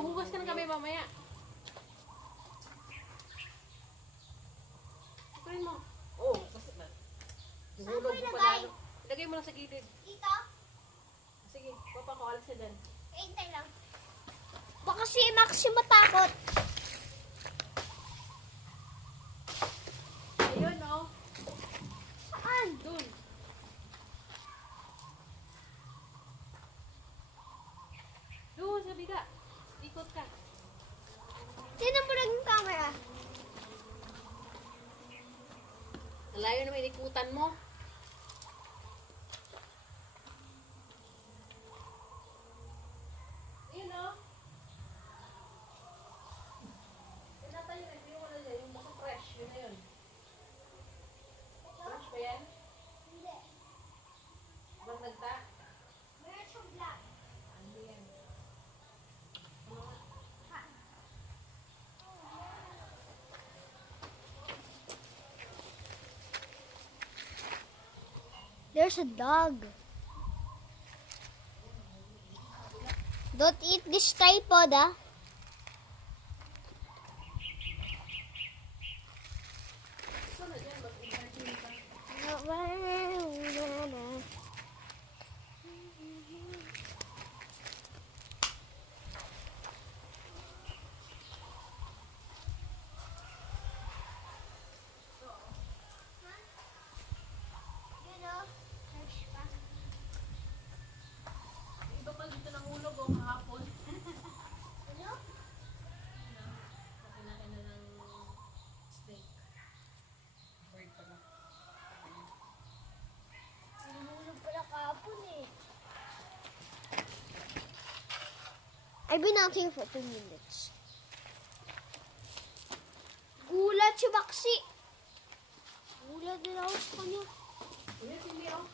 maghugas ka ng kamay mamaya. Kunin mo. Oh, kasi na. Hulog mo pa lalo. Ilagay mo lang sa gilid. Dito? Sige, papa ko alis na dyan. Hintay lang. Baka si Maxi matakot. Ayun, oh. Saan? Dun. Doon, sa biga. Ikot ka. Tinan mo lang yung camera. Nalayo naman ikutan mo. Ayun, oh. Yun nata yun. Hindi mo na dyan. Yung basta fresh. Yun na yun. Fresh ba yan? Hindi. Bang nagta? Meron siyang black. Ano yan? There's a dog. Don't eat this tripod, ah. Saan na dyan? Ba't i-cartoon ka? Iba pa dito ng hulog o kahapon. Nakinain na ng steak. Bird pa na. Nahulog pala kahapon eh. I've been out here for 2 minutes. Gulat si Maxi. Gulat din ako sa kanya. Yes, hindi oh.